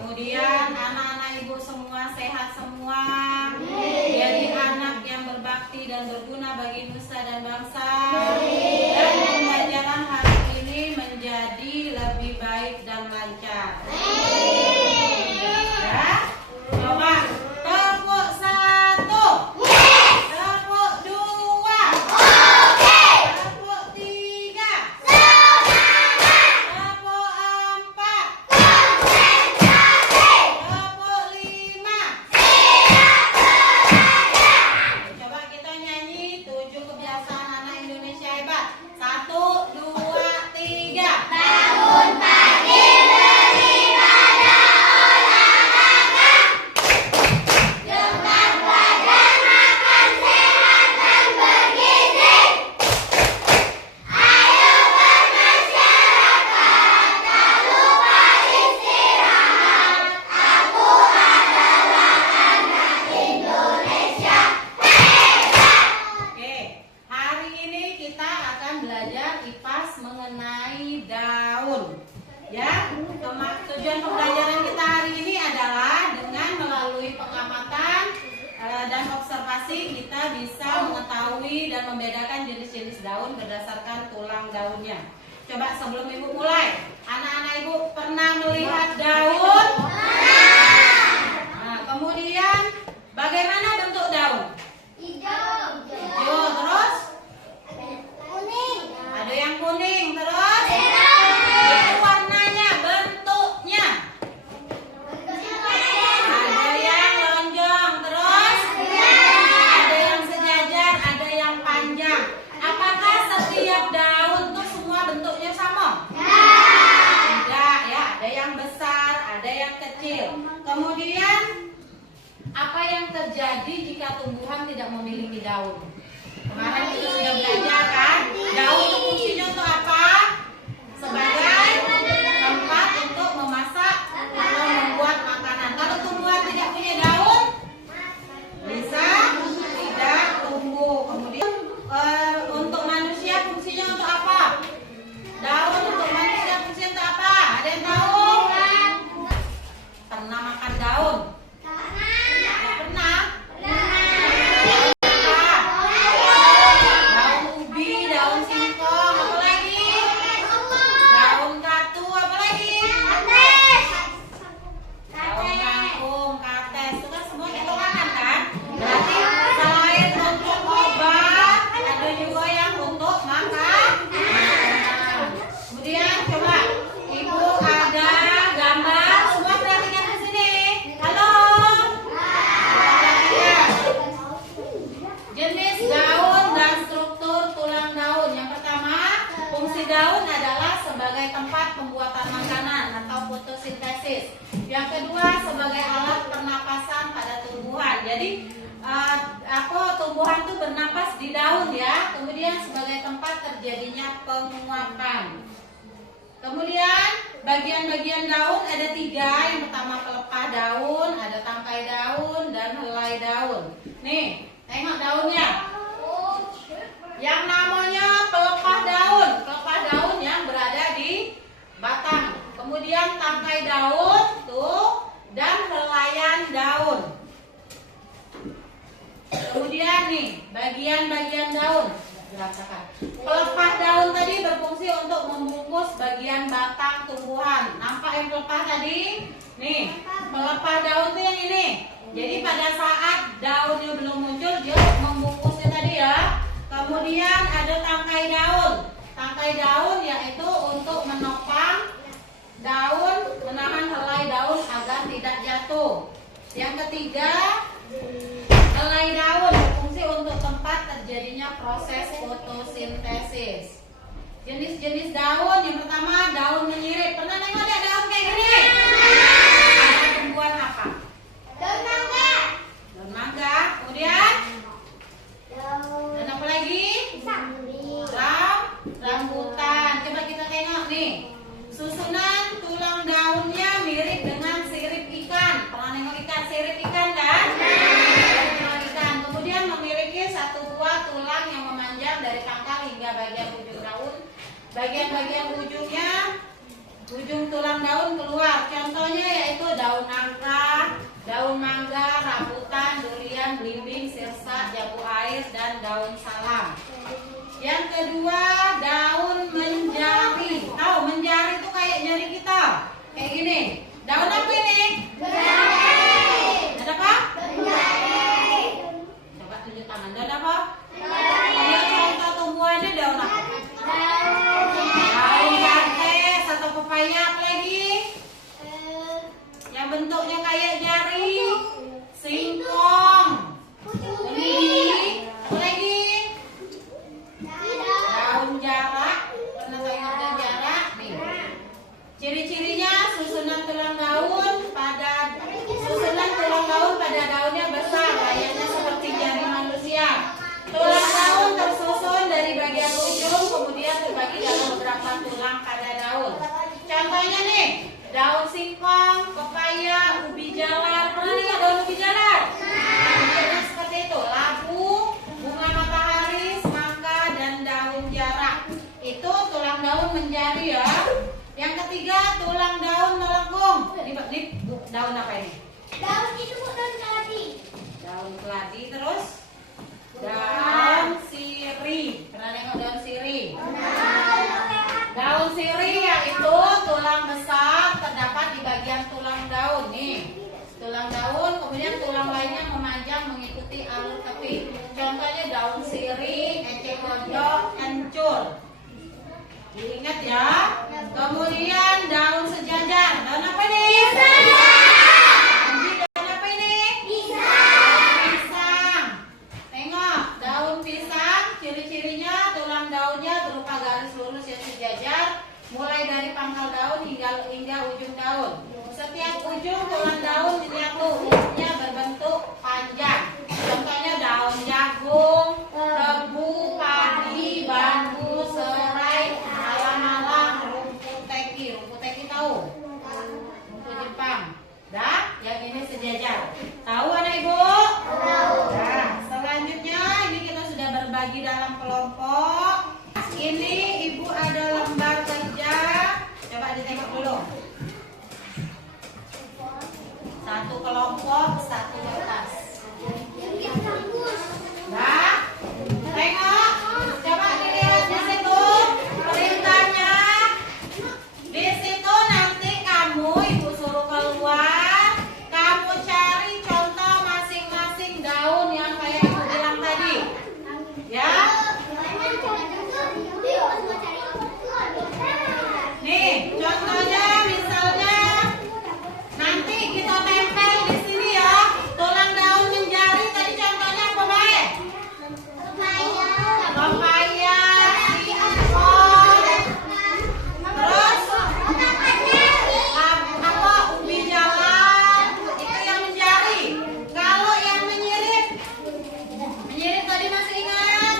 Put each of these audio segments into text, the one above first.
Kemudian anak-anak ibu semua sehat semua. Jadi anak yang berbakti dan berguna bagi nusa dan bangsa. Dan pembelajaran hari ini menjadi lebih baik dan lancar. Ya, coba tepuk 1, tepuk 2, tepuk 3, tepuk 4, tepuk 5. Coba kita nyanyi 7 kebiasaan anak Indonesia hebat. 1, 2, 3. Bangun pagi beribadah olahraga, gerak badan makan sehat dan bergizi. Ayo bermasyarakat, tak lupa istirahat. Aku adalah anak Indonesia hebat. Oke, hari ini kita akan belajar IPAS mengenai daun. Ya, tujuan pembelajaran kita hari ini adalah dengan melalui pengamatan dan observasi kita bisa mengetahui dan membedakan jenis-jenis daun berdasarkan tulang daunnya. Coba sebelum ibu mulai, anak-anak ibu pernah melihat daun? Nah, kemudian bagaimana bentuk daun? Hijau, Hijau, terus kuning, ada yang kuning, terus merah, itu warnanya, bentuknya. Ada yang lonjong, terus ada yang sejajar, ada yang panjang. Apakah setiap daun tuh semua bentuknya sama? Tidak, ya. Ada yang besar, ada yang kecil. Kemudian apa yang terjadi jika tumbuhan tidak memiliki daun? Kemarin kita sudah belajar kan? Daun itu fungsinya untuk apa? Sebagai tempat untuk memasak atau membuat makanan. Kalau tumbuhan tidak punya daun, bisa tidak tumbuh. Kemudian untuk manusia fungsinya untuk apa? Daun untuk manusia fungsinya untuk apa? Ada yang tahu? Pernah makan daun? Tidak pernah. Daun ubi, daun singkong, apa lagi? Daun katu, apa lagi? Daun kangkung, kates, itu kan semua kita makan kan? Berarti selain untuk obat, ada juga yang untuk makan. Kemudian coba ibu ada gambar, semua perhatikan di sini. Halo. Perhatikan. Jenis daun dan struktur tulang daun. Yang pertama, fungsi daun adalah sebagai tempat pembuatan makanan atau fotosintesis. Yang kedua, sebagai alat pernapasan pada tumbuhan. Jadi, tumbuhan itu bernapas di daun ya. Kemudian sebagai tempat terjadinya penguapan. Kemudian bagian-bagian daun ada 3. Yang pertama pelepah daun, ada tangkai daun, dan helai daun. Nih, tengok daunnya. Yang namanya pelepah daun. Pelepah daun yang berada di batang. Kemudian tangkai daun tuh dan helaian daun. Kemudian nih, bagian-bagian daun. Jelaskan. Pelepah daun tadi berfungsi untuk membungkus bagian batang tumbuhan. Nampak yang pelepah tadi? Nih, pelepah daun itu yang ini. Jadi pada saat daunnya belum muncul, dia membungkusnya tadi ya. Kemudian ada tangkai daun. Tangkai daun yaitu untuk menopang daun, menahan helai daun agar tidak jatuh. Yang ketiga, helai daun berfungsi untuk tempat terjadinya proses fotosintesis. Jenis-jenis daun, yang pertama daun menyirip. Pernah nengok ada daun kayak gini? Ada tumbuhan apa? daun mangga, Daun mangga. Kemudian daun dan apa lagi? sambil, Rambutan. Coba kita tengok nih. Susunan tulang daunnya mirip dengan sirip ikan. Pernah nengok ikan, sirip ikan kan? Tulang ikan. Kemudian memiliki satu buah tulang yang memanjang dari pangkal hingga bagian ujung daun. Bagian-bagian ujungnya ujung tulang daun keluar. Contohnya yaitu daun nangka, daun mangga, rambutan, durian, belimbing, sirsa, jambu air, dan daun salam. Yang kedua, daun menjari. Tahu menjari itu kayak jari kita, kayak gini. Daun apa ini? Ada apa? Coba tunjuk tangan. Daun apa? Lihat contoh tumbuhannya daun apa? Daun bantes atau pepaya. Apa lagi? Yang bentuknya kayak jari. Singkong. Ini. Apa lagi? Daun jarak. Pernah saya ingat daun jarak? Nih. Ciri-cirinya susunan tulang daun pada daunnya besar, layaknya seperti jari manusia. Tulang daun tersusun dari bagian ujung, kemudian terbagi dalam beberapa tulang pada daun. Contohnya nih, daun singkong, pepaya, ubi jalar. Pernah lihat daun ubi jalar? Bentuknya seperti itu. Labu, bunga matahari, semangka, dan daun jarak. Itu tulang daun menjari ya. Yang ketiga, tulang daun melengkung. Ini daun apa ini? Daun itu bukan keladi. Daun keladi, terus daun sirih. Pernah nengok daun sirih? Daun sirih yaitu tulang besar terdapat di bagian tulang daun nih. Tulang daun, kemudian tulang lainnya memanjang mengikuti alur tepi. Contohnya daun sirih, eceng gondok, encur. Diingat ya. Kemudian daun sejajar. Daun apa ini? Daun apa ini? Pisang. Tengok, daun pisang, ciri-cirinya tulang daunnya berupa garis lurus yang sejajar, mulai dari pangkal daun hingga ujung daun. Setiap ujung tulang daun menyatu, ujungnya berbentuk panjang. Contohnya daun jagung, tebu, padi, bambu, serai, alang-alang, rumput teki. Rumput teki tahu? Rumput Jepang. Dah, yang ini sejajar. Tahu anak ibu? Tahu. Nah, selanjutnya ini kita sudah berbagi dalam kelompok. Ini ibu ada lembar kerja. Coba ditengok dulu. Satu kelompok, satu kertas. Nah, tengok. Coba dilihat di situ perintahnya. Di situ nanti kamu ibu suruh keluar. Kamu cari contoh masing-masing daun yang kayak ibu bilang tadi. Ya. Nih, contohnya misalnya nanti kita tempel di sini ya. Tulang daun menjari tadi contohnya apa baik? Pepaya, singkong, terus apa ubi jalan, itu yang menjari. Kalau yang menyirip tadi masih ingat?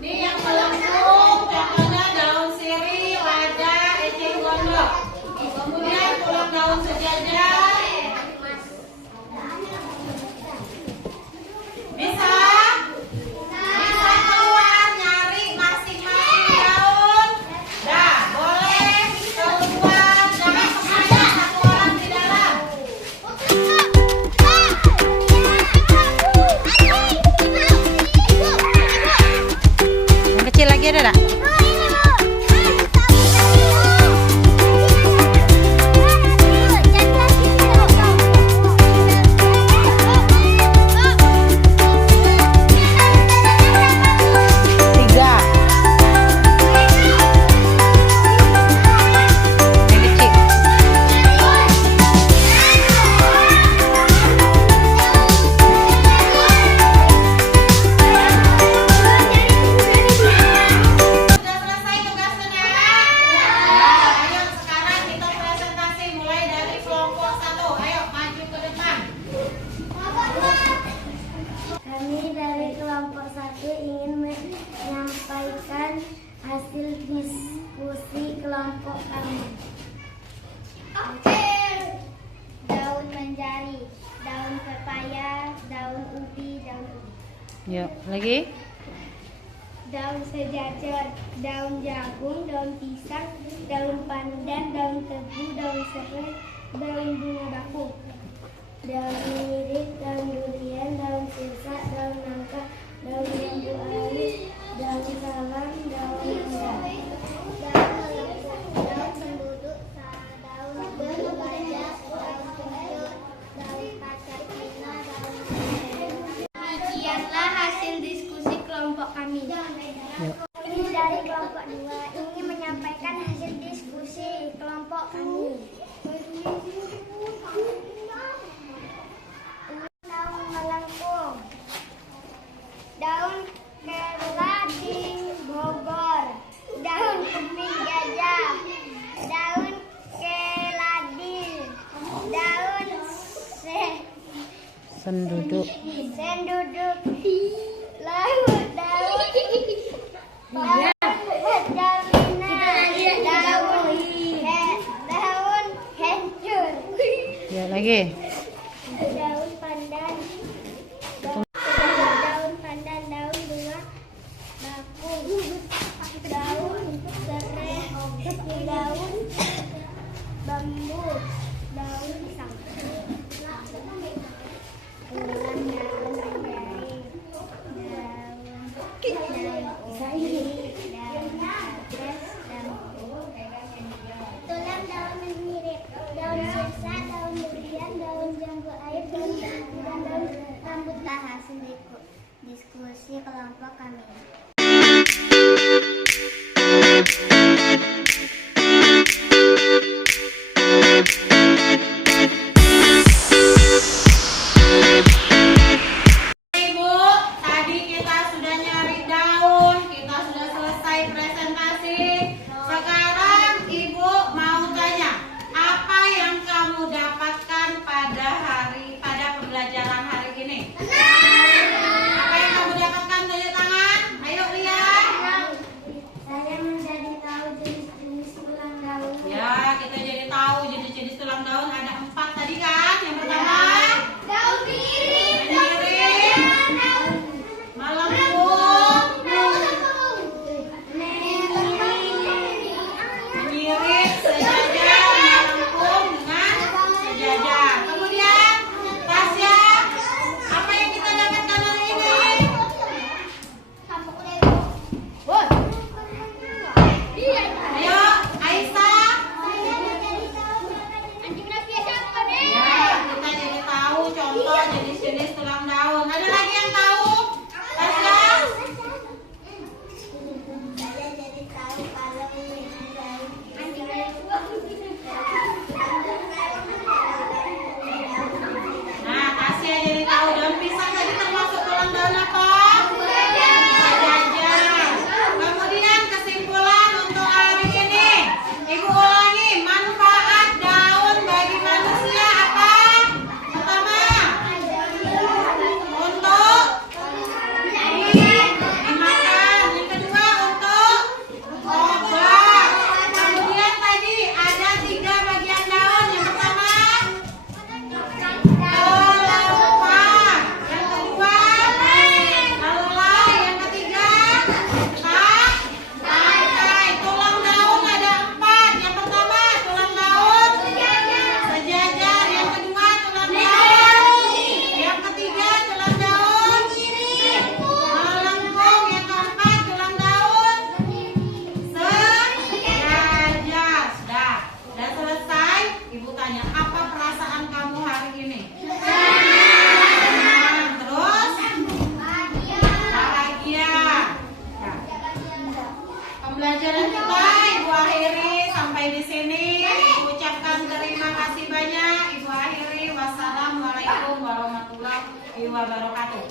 Nih yang melengkung, contohnya daun sirih, lada, eceng gondok. Kemudian tulang daun sejajar. Bisa keluar nyari masing-masing daun. Dah, boleh keluar. Jangan semuanya satu orang di dalam. Yang kecil lagi ada tak? Tiga. Yang kecil. Sudah selesai tugasnya? Nah, ayo sekarang kita presentasi mulai dari kelompok 1. Ayo maju ke depan. Kami dari kelompok 1 ingin menyampaikan hasil diskusi kelompok kami. Oke. Daun menjari, daun pepaya, daun ubi, daun ubi. Yuk, lagi. daun sejajar, daun jagung, daun pisang, daun pandan, daun tebu, daun serai, daun bunga bakung, daun mirip, daun durian, daun sirsa, daun nangka, daun jambu air, daun salam, daun mangga, daun cembudu, daun berbaja, daun kencur, daun kacar Cina, daun demikianlah hasil diskusi kelompok kami. Ini dari kelompok 2 ingin menyampaikan hasil diskusi kelompok kami. Daun melengkung, daun kelading Bogor, daun kemih gajah, daun kelading, daun Senduduk. senduduk, lalu daun daun hancur, Ya lagi. daun pandan, daun bunga bakung, daun serai, daun bambu, daun pisang, daun mandarin, tulang daun mirip, daun sirsa, daun durian, daun jambu air, daun tebu, dan daun rambutan. Hasil diskusi kelompok kami. Ibu, tadi kita sudah nyari daun, kita sudah selesai presentasi. Sekarang Ibu mau tanya, apa yang kamu dapatkan pada pembelajaran hari ini? Apa yang kamu dapatkan? Tunjuk tangan. Ayo lihat. Saya menjadi tahu jenis-jenis tulang daun. Ya, kita jadi tahu jenis-jenis tulang daun ada 4 tadi kan? Yang pertama, Daun mirip, melengkung, menyirip, sejajar, melengkung dengan sejajar. Kemudian, Tasya, apa yang kita dapatkan hari ini? Ayo, Aisyah. Ya, kita jadi tahu contoh jenis-jenis tulang daun. Ada lagi yang tahu? Tasya? Saya jadi tahu kalau Nah, Tasya jadi tahu daun pisang tadi termasuk tulang daun apa? Sejajar. Kemudian kesimpulan untuk hari ini. Ibu ulangi, manfaat daun bagi manusia apa? Pertama, untuk dimakan. Yang kedua, untuk obat. Kemudian tadi ada 3 bagian daun. Yang pertama, kelopak. Yang kedua, helai. Yang ketiga, tangkai. Tulang daun ada 4. Yang pertama, tulang daun sejajar. Yang kedua, tulang daun. Yang ketiga, tulang daun melengkung. Yang keempat, tulang daun sejajar. Sudah selesai. Ibu tanya, apa perasaan kamu hari ini? Senang. Terus bahagia. Ya. Pembelajaran kita Ibu akhiri sampai di sini. Ibu ucapkan terima kasih banyak. Ibu akhiri. Wassalamualaikum warahmatullahi wabarakatuh.